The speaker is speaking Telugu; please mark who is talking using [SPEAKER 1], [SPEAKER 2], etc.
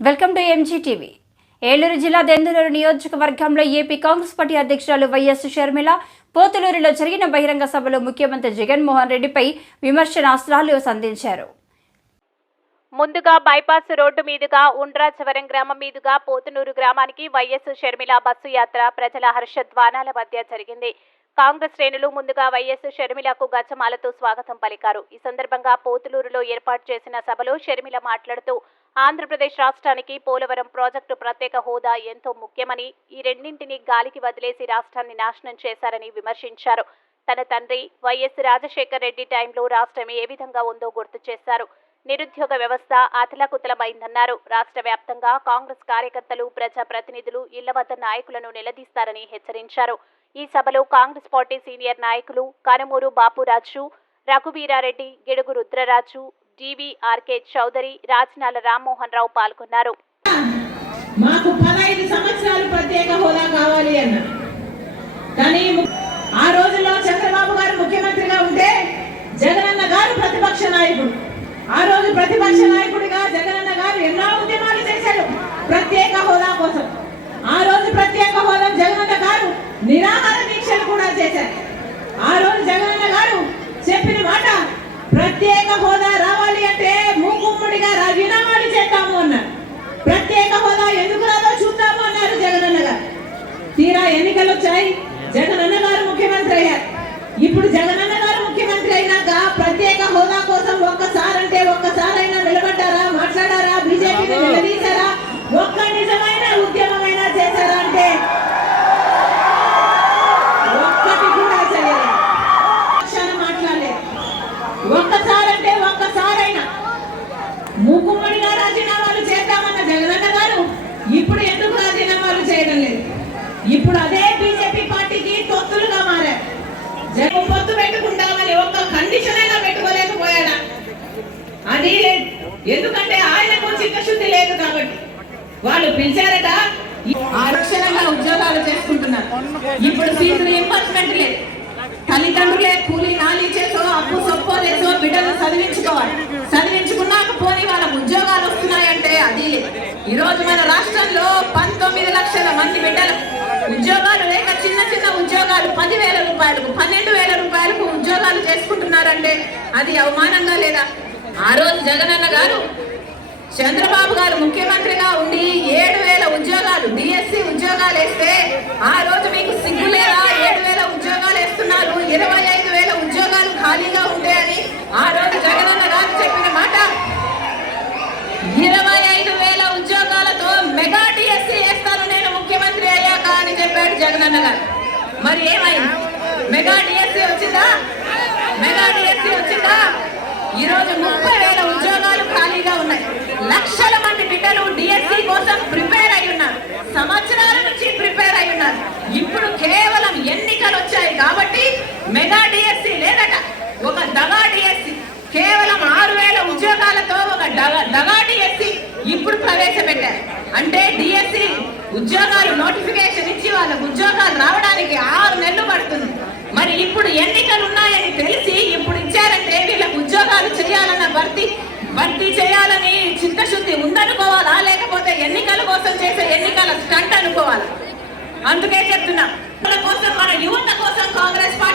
[SPEAKER 1] Welcome to MG TV Eluru జిల్లా దెందులూరు నియోజకవర్గంలో ఏపీ కాంగ్రెస్ పార్టీ అధ్యక్షురాలు వైఎస్ షర్మిల పోతులూరులో జరిగిన బహిరంగ సభలో ముఖ్యమంత్రి జగన్మోహన్ రెడ్డిపై విమర్శనాస్త్రాలు సంధించారు.
[SPEAKER 2] ముందుగా బైపాస్ రోడ్డు మీదుగా ఉండ్రాచవరం గ్రామం మీదుగా పోతునూరు గ్రామానికి వైఎస్ షర్మిల బస్సు యాత్ర ప్రజల హర్షధ్వానాల మధ్య జరిగింది. కాంగ్రెస్ శ్రేణులు ముందుగా వైఎస్ షర్మిలకు గచ్చమాలతో స్వాగతం పలికారు. ఈ సందర్భంగా పోతులూరులో ఏర్పాటు చేసిన సభలో షర్మిల మాట్లాడుతూ ఆంధ్రప్రదేశ్ రాష్ట్రానికి పోలవరం ప్రాజెక్టు ప్రత్యేక హోదా ఎంతో ముఖ్యమని ఈ రెండింటిని గాలికి వదిలేసి రాష్ట్రాన్ని నాశనం చేశారని విమర్శించారు. తన తండ్రి వైఎస్ రాజశేఖర్ రెడ్డి టైంలో రాష్ట్రం ఏ విధంగా ఉందో గుర్తు చేశారు. నిరుద్యోగ వ్యవస్థ అతలకుతలమైందన్నారు. రాష్ట్ర వ్యాప్తంగా కాంగ్రెస్ కార్యకర్తలు ప్రజా ప్రతినిధులు ఇళ్ళ వద్ద నాయకులను నిలదీస్తారని హెచ్చరించారు. ఈ సభలో కాంగ్రెస్ పార్టీ సీనియర్ నాయకులు కనుమూరు బాపురాజు రఘువీరారెడ్డి గిడుగు రుద్రరాజు డివిఆర్కే చౌదరి రాజనాల రామ్మోహన్ రావు పాల్గొన్నారు
[SPEAKER 3] మాకు పదహైదు సంవత్సరాలు ప్రత్యేక హోదా కావాలి అన్న కానీ ము- ఆ రోజుల్లో చంద్రబాబు గారు ముఖ్యమంత్రిగా ఉంటే జగనన్న గారు ప్రతిపక్ష నాయకుడు ఆ రోజు ప్రతిపక్ష నాయకుడిగా జగనన్న గారు ఎన్నో ఉద్యమాలు చేశాడు ప్రత్యేక హోదా కోసం ఆ రోజు ప్రత్యేక హోదా జగనన్న గారు నిరాహార దీక్షలు కూడా చేశారు. ఆ రోజు జగనన్న గారు చెప్పిన మాట ప్రత్యేక హోదా రావాలి అంటే మూకుమ్మడిగా రాజీనామాలు చేద్దాము అన్నారు. ప్రత్యేక హోదా ఎందుకు రాదో చూద్దాము అన్నారు జగనన్న గారు. తీరా ఎన్నికలు వచ్చాయి. జగనన్న గారు ముఖ్యమంత్రి అయ్యారు. ఇప్పుడు జగనన్న గారు ముఖ్యమంత్రి అయినాక ప్రత్యేక హోదా కోసం ఒక్కసారంటే ఒక్కసారైనా నిలబడ్డారా మాట్లాడారా బీజేపీని నిలదీశారా ఒక్క నిజమైన ఉద్యమమైనా చేశారా అంటే ఒక్కటి కూడా చేయలేదు క్షణం మాట్లాడలేదు ఒక్కసారంటే ఒక్కసారైనా మూకుమ్మడిగా రాజీనామాలు చేద్దామన్న జగనన్న గారు ఇప్పుడు ఎందుకు రాజీనామాలు చేయడం లేదు ఇప్పుడు అదే బీజేపీ పార్టీకి తొత్తులుగా మారారు జగన్ పొత్తు పెట్టుకుంటామని ఒక్క కండిషన్ అయినా పెట్టుకోలేకపోయాడా అది లేదు. ఎందుకంటే ఆయనకు చిత్తశుద్ధి లేదు కాబట్టి. వాళ్ళు పిలిచారట ఆరక్షణంగా ఉద్యోగాలు చేసుకుంటున్నారు. ఇప్పుడు ఫీజు రీంబర్స్మెంట్ లేదు తల్లిదండ్రులే కూలీ నాలి చేసో అప్పు సొప్పో చేసో బిడ్డలు చదివించుకోవాలి. చదివించుకున్నాక పోనీ వాళ్ళకు ఉద్యోగాలు వస్తున్నాయంటే అది ఈ రోజు మన రాష్ట్రంలో పంతొమ్మిది లక్షల మంది బిడ్డలు. ఉద్యోగాలు లేక చిన్న చిన్న ఉద్యోగాలు పదివేల రూపాయలకు పన్నెండు వేల రూపాయలకు ఉద్యోగాలు చేసుకుంటున్నారంటే అది అవమానంగా లేదా? ఆ రోజు జగనన్న గారు చంద్రబాబు గారు ముఖ్యమంత్రిగా ఉండి ఏడు వేల ఉద్యోగాలు డిఎస్సి ఉద్యోగాలు వేస్తే ఆ రోజు మీకు సిగ్గులేదా ఏడు వేల ఉద్యోగాలు వేస్తున్నారు. ఇరవై ఐదు వేల ఉద్యోగాలు ఖాళీగా ఉంటాయని ఆ రోజు జగనన్న గారు చెప్పిన మాట. ఇరవై ఐదు వేల ఉద్యోగాలతో మెగా డిఎస్సి వేస్తాను నేను ముఖ్యమంత్రి అయ్యాక అని చెప్పాడు జగనన్న గారు. మరి ఏమైంది? మెగా డిఎస్సి వచ్చిందా? మెగా డిఎస్సి వచ్చిందా? ఈ రోజు ముప్పై వేల ఉద్యోగాలు ఖాళీగా ఉన్నాయి. లక్షల మంది బిడ్డలు డిఎస్సి కోసం ప్రిపేర్ అయి ఉన్నారు. సంవత్సరాల నుంచి ప్రిపేర్ అయి ఉన్నారు. ఇప్పుడు కేవలం ఎన్నికలు వచ్చాయి కాబట్టి మెగా డిఎస్సి లేదట ఒక దగా డిఎస్సి కేవలం ఆరు వేల ఉద్యోగాలతో ఒక దగా డిఎస్సి ఇప్పుడు ప్రవేశపెట్టారు. అంటే డిఎస్సి ఉద్యోగాలు నోటిఫికేషన్ ఇచ్చి వాళ్ళకు ఉద్యోగాలు రావడం ఆరు నెలలు పడుతుంది మరి ఇప్పుడు ఎన్నికలు ఉన్నాయని తెలిసి ఇప్పుడు ఇచ్చారంటే వీళ్ళకు ఉద్యోగాలు చేయాలన్న భర్తీ భర్తీ చేయాలని చిత్తశుద్ధి ఉందనుకోవాలా? లేకపోతే ఎన్నికల కోసం చేసే ఎన్నికల స్టంట్ అనుకోవాలి? అందుకే చెప్తున్నా. మన కోసం మన యువత కోసం కాంగ్రెస్ పార్టీ